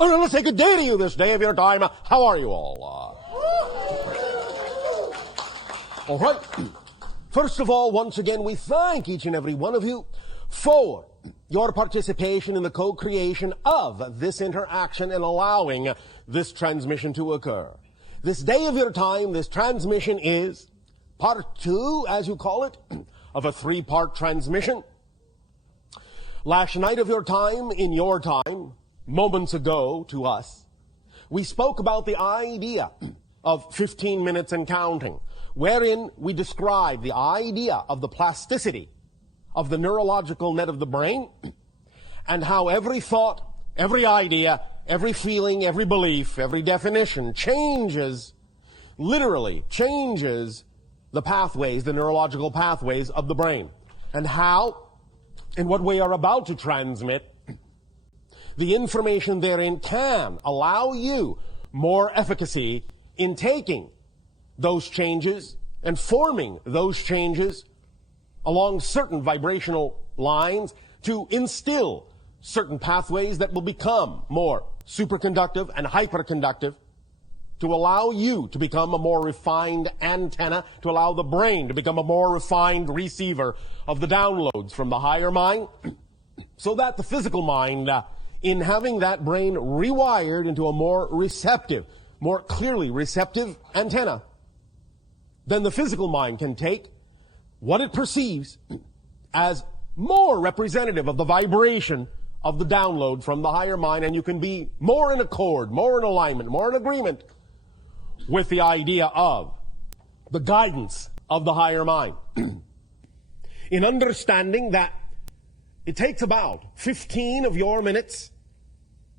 Oh, let's say good day to you this day of your time. How are you all? All right. First of all, once again, we thank each and every one of you for your participation in the co-creation of this interaction and allowing this transmission to occur. This day of your time, this transmission is part 2, as you call it, of a 3-part transmission. Last night of your time, in your time, moments ago to us, we spoke about the idea of 15 minutes and counting, wherein we described the idea of the plasticity of the neurological net of the brain, and how every thought, every idea, every feeling, every belief, every definition changes, literally changes the pathways, the neurological pathways of the brain, and how, in what we are about to transmit, the information therein can allow you more efficacy in taking those changes and forming those changes along certain vibrational lines to instill certain pathways that will become more superconductive and hyperconductive, to allow you to become a more refined antenna, to allow the brain to become a more refined receiver of the downloads from the higher mind, so that the physical mind, in having that brain rewired into a more receptive, more clearly receptive antenna, then the physical mind can take what it perceives as more representative of the vibration of the download from the higher mind, and you can be more in accord, more in alignment, more in agreement with the idea of the guidance of the higher mind. In understanding that it takes about 15 of your minutes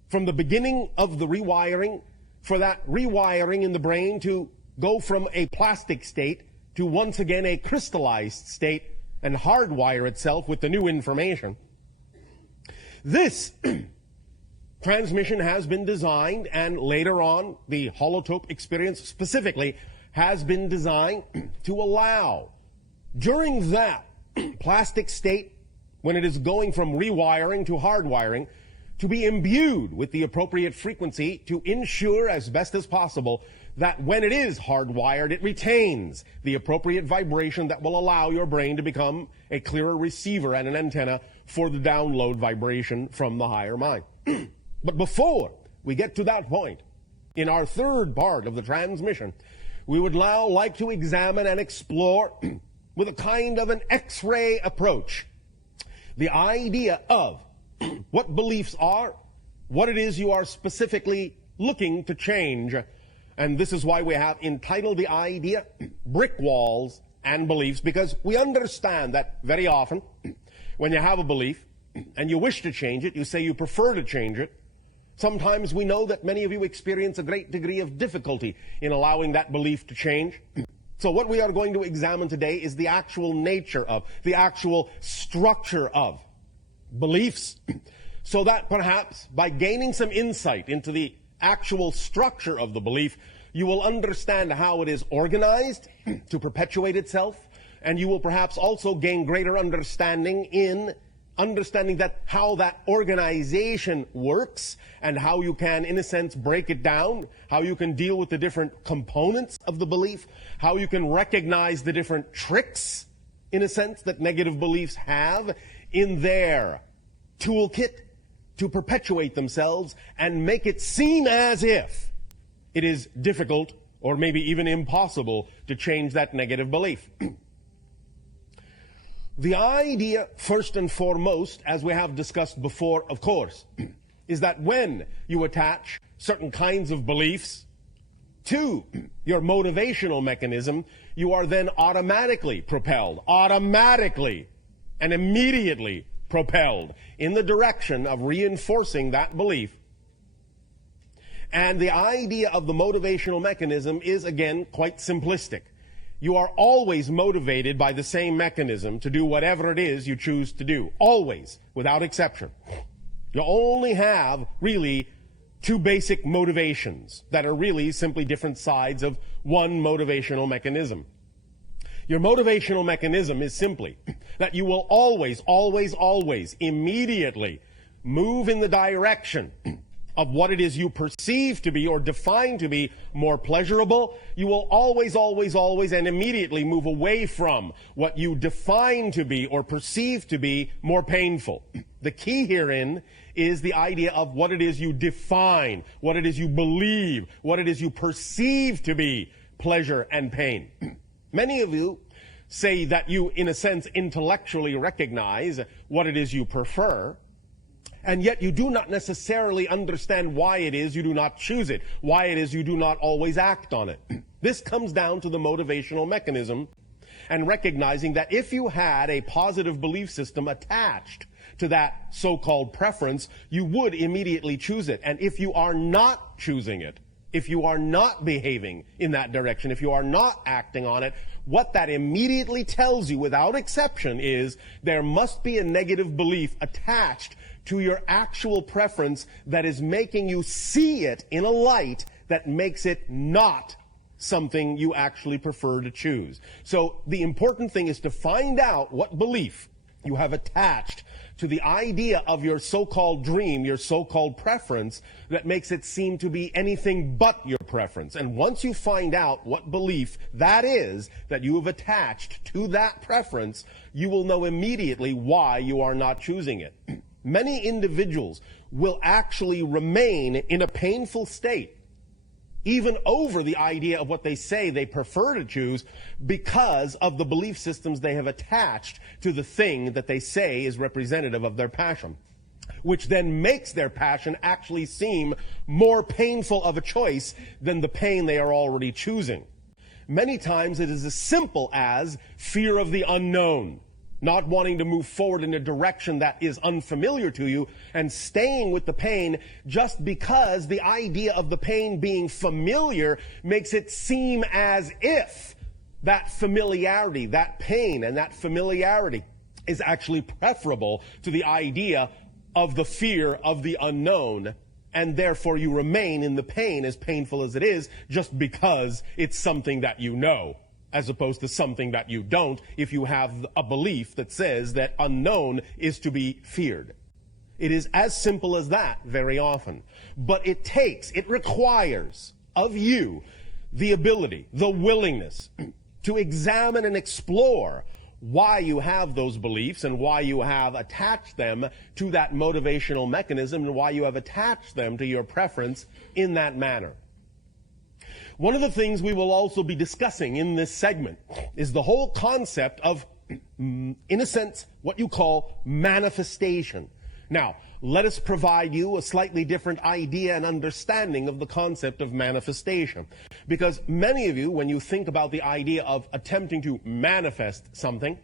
from the beginning of the rewiring for that rewiring in the brain to go from a plastic state to once again a crystallized state and hardwire itself with the new information. This transmission has been designed, and later on the holotope experience specifically has been designed to allow, during that plastic state, when it is going from rewiring to hardwiring, to be imbued with the appropriate frequency to ensure as best as possible that when it is hardwired, it retains the appropriate vibration that will allow your brain to become a clearer receiver and an antenna for the download vibration from the higher mind. But before we get to that point, in our 3rd part of the transmission, we would now like to examine and explore with a kind of an X-ray approach the idea of what beliefs are, what it is you are specifically looking to change. And this is why we have entitled the idea Brick Walls and Beliefs, because we understand that very often when you have a belief and you wish to change it, you say you prefer to change it. Sometimes we know that many of you experience a great degree of difficulty in allowing that belief to change. So what we are going to examine today is the actual nature of, the actual structure of beliefs, so that perhaps by gaining some insight into the actual structure of the belief, you will understand how it is organized to perpetuate itself, and you will perhaps also gain greater understanding in understanding that how that organization works, and how you can, in a sense, break it down, how you can deal with the different components of the belief, how you can recognize the different tricks, in a sense, that negative beliefs have in their toolkit to perpetuate themselves and make it seem as if it is difficult or maybe even impossible to change that negative belief. The idea, first and foremost, as we have discussed before, of course, is that when you attach certain kinds of beliefs to your motivational mechanism, you are then automatically and immediately propelled in the direction of reinforcing that belief. And the idea of the motivational mechanism is, again, quite simplistic. You are always motivated by the same mechanism to do whatever it is you choose to do. Always, without exception. You only have, really, 2 basic motivations that are really simply different sides of one motivational mechanism. Your motivational mechanism is simply that you will always immediately move in the direction of what it is you perceive to be or define to be more pleasurable, you will always, always, always and immediately move away from what you define to be or perceive to be more painful. The key herein is the idea of what it is you define, what it is you believe, what it is you perceive to be pleasure and pain. Many of you say that you, in a sense, intellectually recognize what it is you prefer, and yet you do not necessarily understand why it is you do not choose it, why it is you do not always act on it. This comes down to the motivational mechanism and recognizing that if you had a positive belief system attached to that so-called preference, you would immediately choose it. And if you are not choosing it, if you are not behaving in that direction, if you are not acting on it, what that immediately tells you without exception is there must be a negative belief attached to your actual preference that is making you see it in a light that makes it not something you actually prefer to choose. So the important thing is to find out what belief you have attached to the idea of your so-called dream, your so-called preference, that makes it seem to be anything but your preference. And once you find out what belief that is that you have attached to that preference, you will know immediately why you are not choosing it. Many individuals will actually remain in a painful state even over the idea of what they say they prefer to choose because of the belief systems they have attached to the thing that they say is representative of their passion, which then makes their passion actually seem more painful of a choice than the pain they are already choosing. Many times it is as simple as fear of the unknown, not wanting to move forward in a direction that is unfamiliar to you and staying with the pain just because the idea of the pain being familiar makes it seem as if that familiarity, that pain and that familiarity is actually preferable to the idea of the fear of the unknown, and therefore you remain in the pain, as painful as it is, just because it's something that you know, as opposed to something that you don't, if you have a belief that says that unknown is to be feared. It is as simple as that very often. But it requires of you the ability, the willingness to examine and explore why you have those beliefs and why you have attached them to that motivational mechanism and why you have attached them to your preference in that manner. One of the things we will also be discussing in this segment is the whole concept of, in a sense, what you call manifestation. Now, let us provide you a slightly different idea and understanding of the concept of manifestation. Because many of you, when you think about the idea of attempting to manifest something,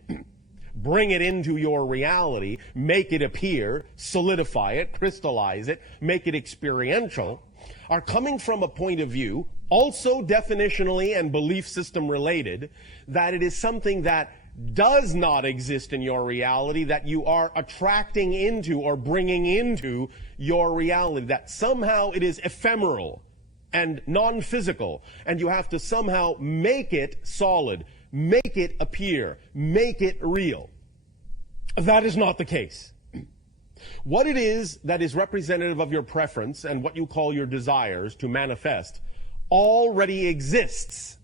bring it into your reality, make it appear, solidify it, crystallize it, make it experiential, are coming from a point of view, also definitionally and belief system related, that it is something that does not exist in your reality, that you are attracting into or bringing into your reality, that somehow it is ephemeral and non-physical, and you have to somehow make it solid, make it appear, make it real. That is not the case. What it is that is representative of your preference and what you call your desires to manifest already exists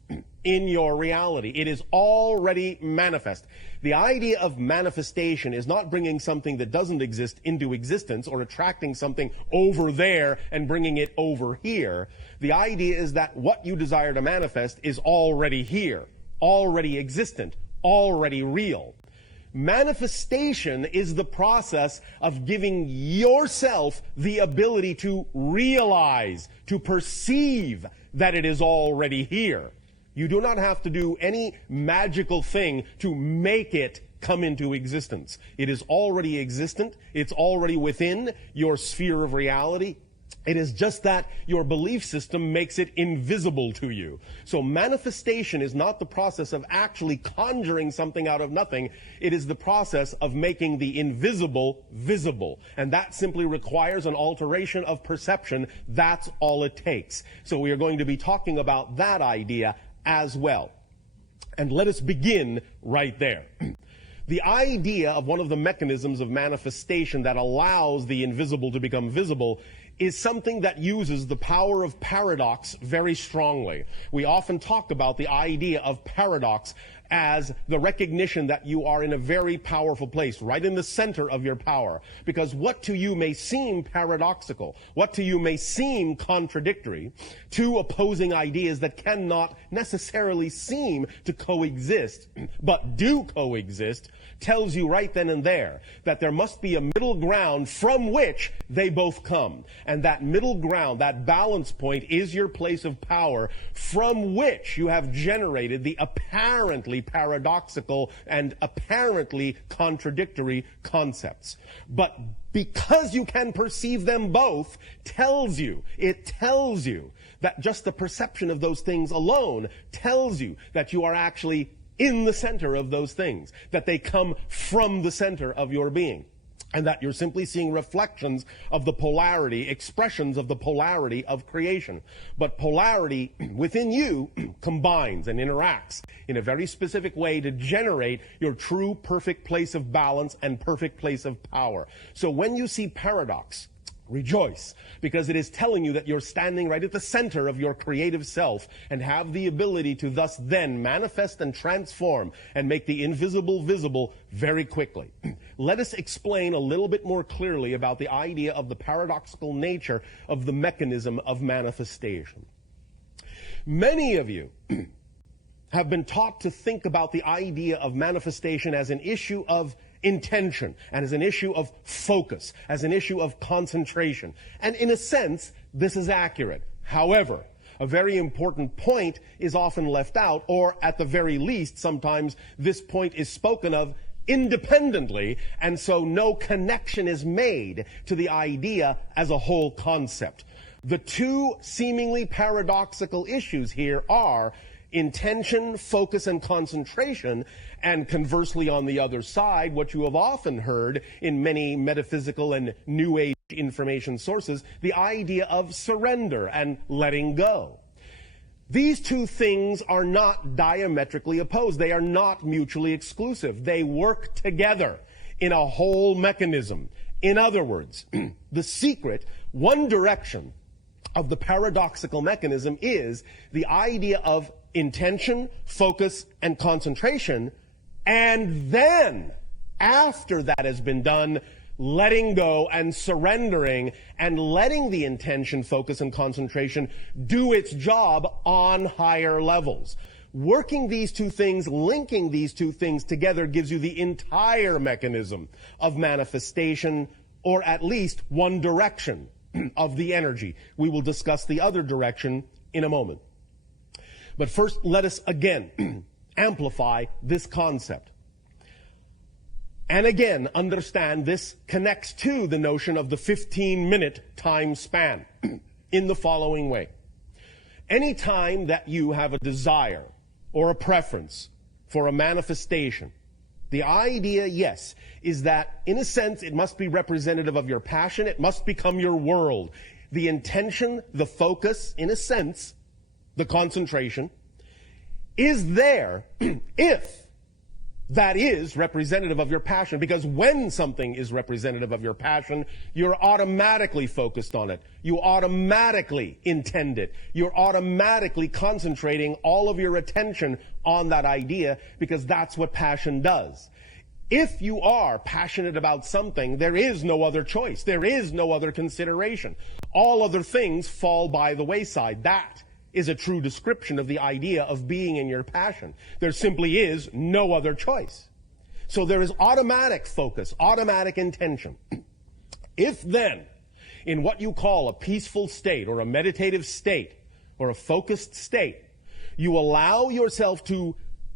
in your reality. It is already manifest. The idea of manifestation is not bringing something that doesn't exist into existence or attracting something over there and bringing it over here. The idea is that what you desire to manifest is already here, already existent, already real. Manifestation is the process of giving yourself the ability to realize, to perceive that it is already here. You do not have to do any magical thing to make it come into existence. It is already existent. It's already within your sphere of reality. It is just that your belief system makes it invisible to you. So manifestation is not the process of actually conjuring something out of nothing. It is the process of making the invisible visible. And that simply requires an alteration of perception. That's all it takes. So we are going to be talking about that idea as well. And let us begin right there. The idea of one of the mechanisms of manifestation that allows the invisible to become visible is something that uses the power of paradox very strongly. We often talk about the idea of paradox as the recognition that you are in a very powerful place, right in the center of your power. Because what to you may seem paradoxical, what to you may seem contradictory, two opposing ideas that cannot necessarily seem to coexist, but do coexist, tells you right then and there that there must be a middle ground from which they both come. And that middle ground, that balance point, is your place of power from which you have generated the apparently paradoxical and apparently contradictory concepts. But because you can perceive them both, it tells you that just the perception of those things alone tells you that you are actually in the center of those things, that they come from the center of your being, and that you're simply seeing reflections of the polarity, expressions of the polarity of creation. But polarity within you combines and interacts in a very specific way to generate your true perfect place of balance and perfect place of power. So when you see paradox, rejoice, because it is telling you that you're standing right at the center of your creative self and have the ability to thus then manifest and transform and make the invisible visible very quickly. Let us explain a little bit more clearly about the idea of the paradoxical nature of the mechanism of manifestation. Many of you have been taught to think about the idea of manifestation as an issue of intention, and as an issue of focus, as an issue of concentration. And in a sense, this is accurate. However, a very important point is often left out, or at the very least, sometimes this point is spoken of independently, and so no connection is made to the idea as a whole concept. The two seemingly paradoxical issues here are intention, focus, and concentration, and conversely on the other side, what you have often heard in many metaphysical and New Age information sources, the idea of surrender and letting go. These two things are not diametrically opposed. They are not mutually exclusive. They work together in a whole mechanism. In other words, the secret, one direction of the paradoxical mechanism is the idea of intention, focus, and concentration, and then, after that has been done, letting go and surrendering and letting the intention, focus, and concentration do its job on higher levels. Working these two things, linking these two things together gives you the entire mechanism of manifestation, or at least one direction of the energy. We will discuss the other direction in a moment. But first, let us again amplify this concept. And again, understand this connects to the notion of the 15-minute time span in the following way. Any time that you have a desire or a preference for a manifestation, the idea, yes, is that in a sense it must be representative of your passion. It must become your world. The intention, the focus, in a sense, the concentration, is there if that is representative of your passion. Because when something is representative of your passion, you're automatically focused on it. You automatically intend it. You're automatically concentrating all of your attention on that idea, because that's what passion does. If you are passionate about something, there is no other choice. There is no other consideration. All other things fall by the wayside. That is a true description of the idea of being in your passion. There simply is no other choice. So there is automatic focus, automatic intention. If then, in what you call a peaceful state or a meditative state or a focused state, you allow yourself to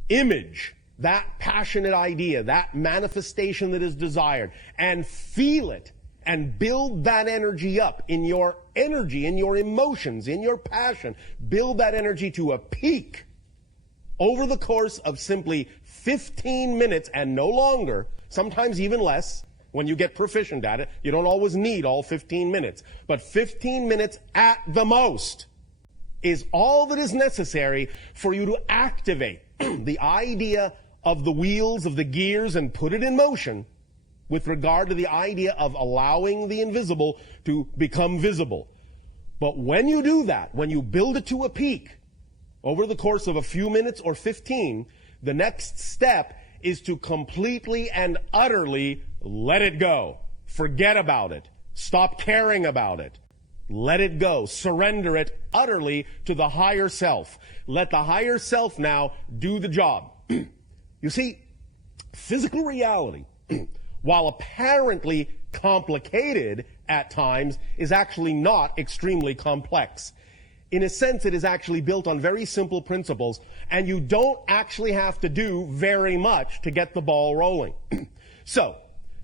image that passionate idea, that manifestation that is desired, and feel it, and build that energy up in your energy, in your emotions, in your passion. Build that energy to a peak over the course of simply 15 minutes and no longer, sometimes even less, when you get proficient at it. You don't always need all 15 minutes, but 15 minutes at the most is all that is necessary for you to activate the idea of the wheels, of the gears, and put it in motion with regard to the idea of allowing the invisible to become visible. But when you do that, when you build it to a peak over the course of a few minutes or 15, the next step is to completely and utterly let it go. Forget about it. Stop caring about it. Let it go. Surrender it utterly to the higher self. Let the higher self now do the job. You see, physical reality, while apparently complicated at times, is actually not extremely complex. In a sense, it is actually built on very simple principles, and you don't actually have to do very much to get the ball rolling. So,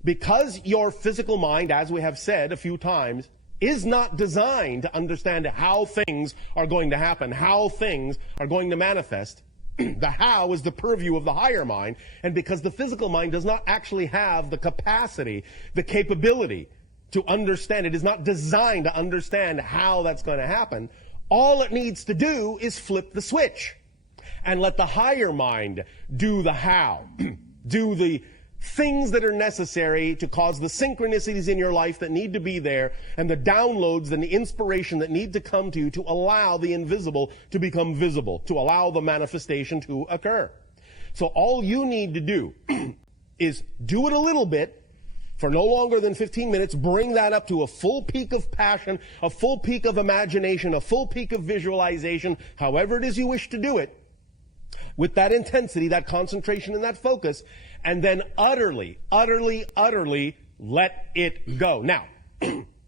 because your physical mind, as we have said a few times, is not designed to understand how things are going to happen, how things are going to manifest, the how is the purview of the higher mind, and because the physical mind does not actually have the capacity, the capability to understand, it is not designed to understand how that's going to happen, all it needs to do is flip the switch and let the higher mind do the how, do the things that are necessary to cause the synchronicities in your life that need to be there, and the downloads and the inspiration that need to come to you to allow the invisible to become visible, to allow the manifestation to occur. So all you need to do is do it a little bit for no longer than 15 minutes, bring that up to a full peak of passion, a full peak of imagination, a full peak of visualization, however it is you wish to do it, with that intensity, that concentration, and that focus, and then utterly, utterly, utterly let it go. Now,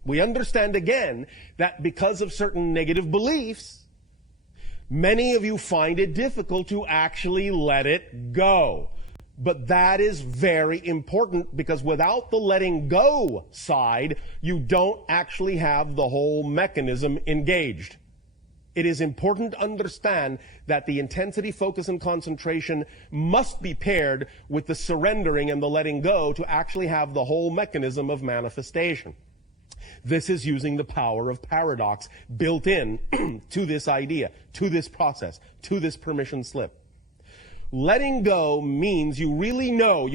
we understand again that because of certain negative beliefs, many of you find it difficult to actually let it go. But that is very important, because without the letting go side, you don't actually have the whole mechanism engaged. It is important to understand that the intensity, focus, and concentration must be paired with the surrendering and the letting go to actually have the whole mechanism of manifestation. This is using the power of paradox built in to this idea, to this process, to this permission slip. Letting go means you really know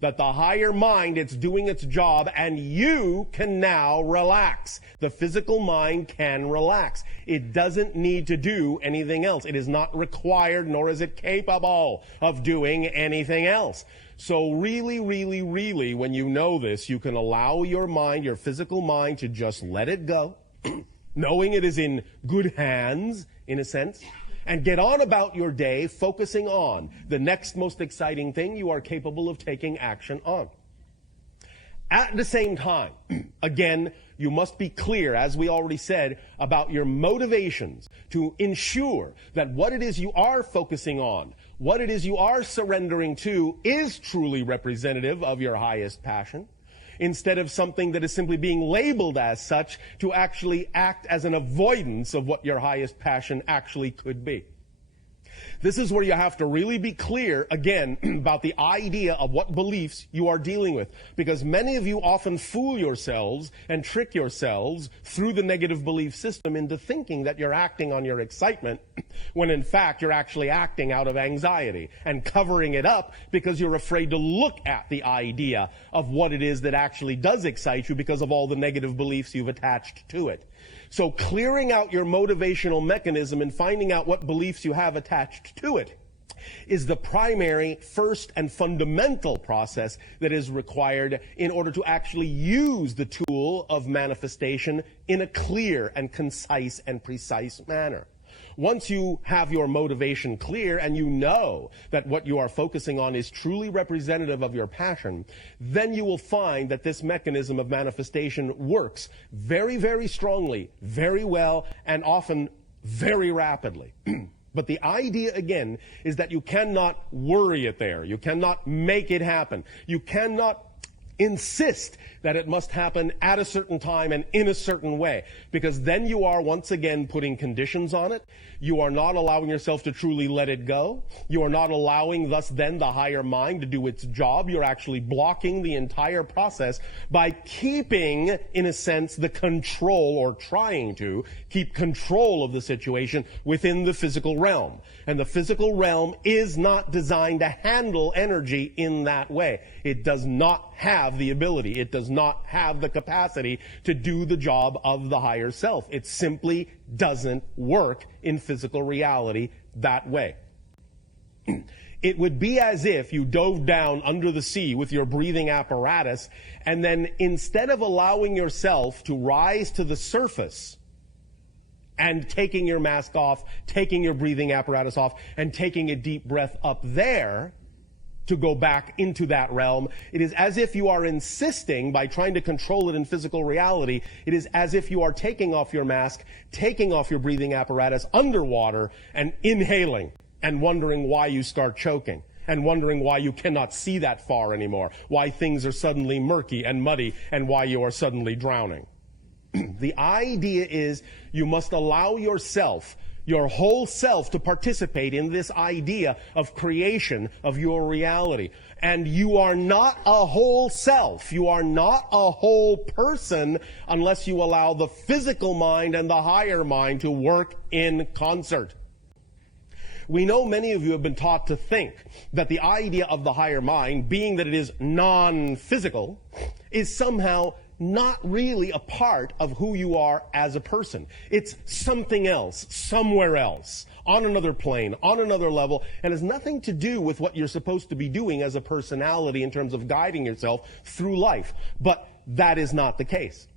that the higher mind, it's doing its job, and you can now relax. The physical mind can relax. It doesn't need to do anything else. It is not required, nor is it capable of doing anything else. So really, when you know this, you can allow your mind, your physical mind, to just let it go, knowing it is in good hands, in a sense, and get on about your day focusing on the next most exciting thing you are capable of taking action on. At the same time, again, you must be clear, as we already said, about your motivations to ensure that what it is you are focusing on, what it is you are surrendering to, is truly representative of your highest passion, instead of something that is simply being labeled as such to actually act as an avoidance of what your highest passion actually could be. This is where you have to really be clear, again, about the idea of what beliefs you are dealing with. Because many of you often fool yourselves and trick yourselves through the negative belief system into thinking that you're acting on your excitement, when in fact you're actually acting out of anxiety and covering it up because you're afraid to look at the idea of what it is that actually does excite you because of all the negative beliefs you've attached to it. So clearing out your motivational mechanism and finding out what beliefs you have attached to it is the primary, first, and fundamental process that is required in order to actually use the tool of manifestation in a clear and concise and precise manner. Once you have your motivation clear and you know that what you are focusing on is truly representative of your passion, then you will find that this mechanism of manifestation works very, very strongly, very well, and often very rapidly. But the idea, again, is that you cannot worry it there. You cannot make it happen. You cannot Insist that it must happen at a certain time and in a certain way, because then you are once again putting conditions on it. You are not allowing yourself to truly let it go. You are not allowing thus then the higher mind to do its job. You're actually blocking the entire process by keeping, in a sense, the control, or trying to keep control of the situation within the physical realm. And the physical realm is not designed to handle energy in that way. It does not have the ability. It does not have the capacity to do the job of the higher self. It simply doesn't work in physical reality that way. It would be as if you dove down under the sea with your breathing apparatus, and then instead of allowing yourself to rise to the surface and taking your mask off, taking your breathing apparatus off, and taking a deep breath up there to go back into that realm, it is as if you are insisting, by trying to control it in physical reality, it is as if you are taking off your mask, taking off your breathing apparatus underwater, and inhaling, and wondering why you start choking, and wondering why you cannot see that far anymore, why things are suddenly murky and muddy, and why you are suddenly drowning. The idea is you must allow yourself, your whole self, to participate in this idea of creation of your reality. And you are not a whole self. You are not a whole person unless you allow the physical mind and the higher mind to work in concert. We know many of you have been taught to think that the idea of the higher mind, being that it is non-physical, is somehow not really a part of who you are as a person. It's something else, somewhere else, on another plane, on another level, and has nothing to do with what you're supposed to be doing as a personality in terms of guiding yourself through life. But that is not the case.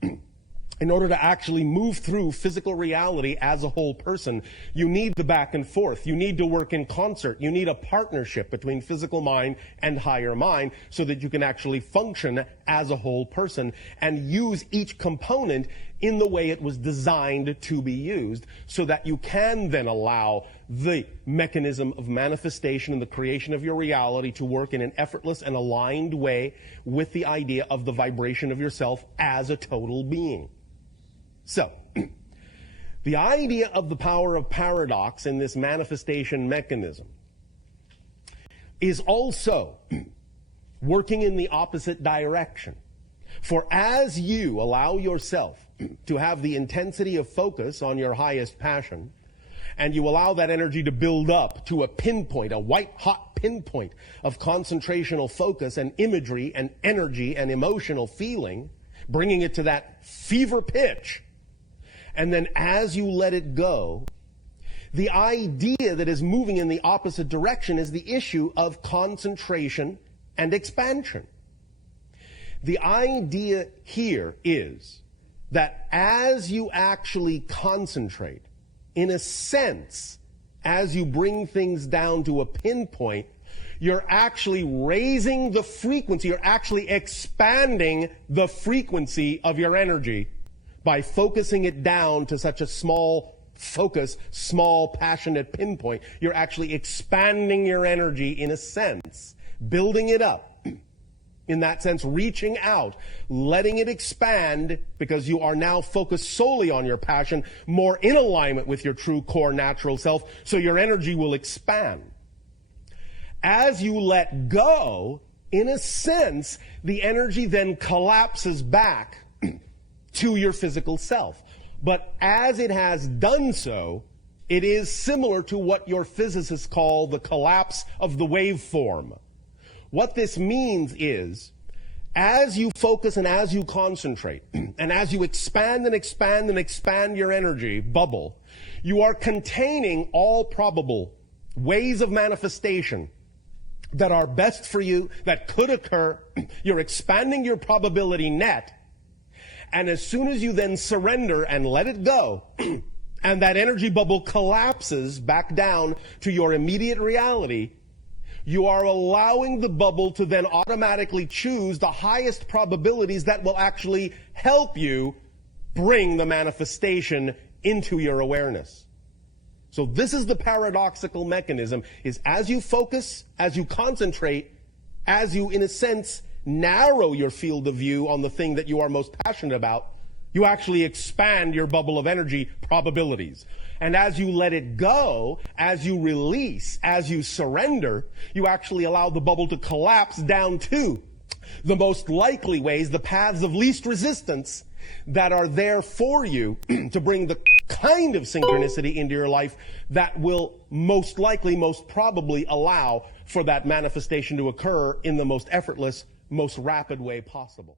In order to actually move through physical reality as a whole person, you need the back and forth. You need to work in concert. You need a partnership between physical mind and higher mind so that you can actually function as a whole person and use each component in the way it was designed to be used, so that you can then allow the mechanism of manifestation and the creation of your reality to work in an effortless and aligned way with the idea of the vibration of yourself as a total being. So, the idea of the power of paradox in this manifestation mechanism is also working in the opposite direction. For as you allow yourself to have the intensity of focus on your highest passion, and you allow that energy to build up to a pinpoint, a white-hot pinpoint of concentrational focus and imagery and energy and emotional feeling, bringing it to that fever pitch, and then as you let it go, the idea that is moving in the opposite direction is the issue of concentration and expansion. The idea here is that as you actually concentrate, in a sense, as you bring things down to a pinpoint, you're actually raising the frequency, you're actually expanding the frequency of your energy by focusing it down to such a small focus, small passionate pinpoint. You're actually expanding your energy in a sense, building it up. In that sense, reaching out, letting it expand, because you are now focused solely on your passion, more in alignment with your true core natural self, so your energy will expand. As you let go, in a sense, the energy then collapses back to your physical self. But as it has done so, it is similar to what your physicists call the collapse of the waveform. What this means is, as you focus and as you concentrate, and as you expand and expand and expand your energy bubble, you are containing all probable ways of manifestation that are best for you, that could occur. You're expanding your probability net. And as soon as you then surrender and let it go, and that energy bubble collapses back down to your immediate reality, you are allowing the bubble to then automatically choose the highest probabilities that will actually help you bring the manifestation into your awareness. So this is the paradoxical mechanism, is as you focus, as you concentrate, as you, in a sense, narrow your field of view on the thing that you are most passionate about, you actually expand your bubble of energy probabilities. And as you let it go, as you release, as you surrender, you actually allow the bubble to collapse down to the most likely ways, the paths of least resistance that are there for you to bring the kind of synchronicity into your life that will most likely, most probably allow for that manifestation to occur in the most effortless, most rapid way possible.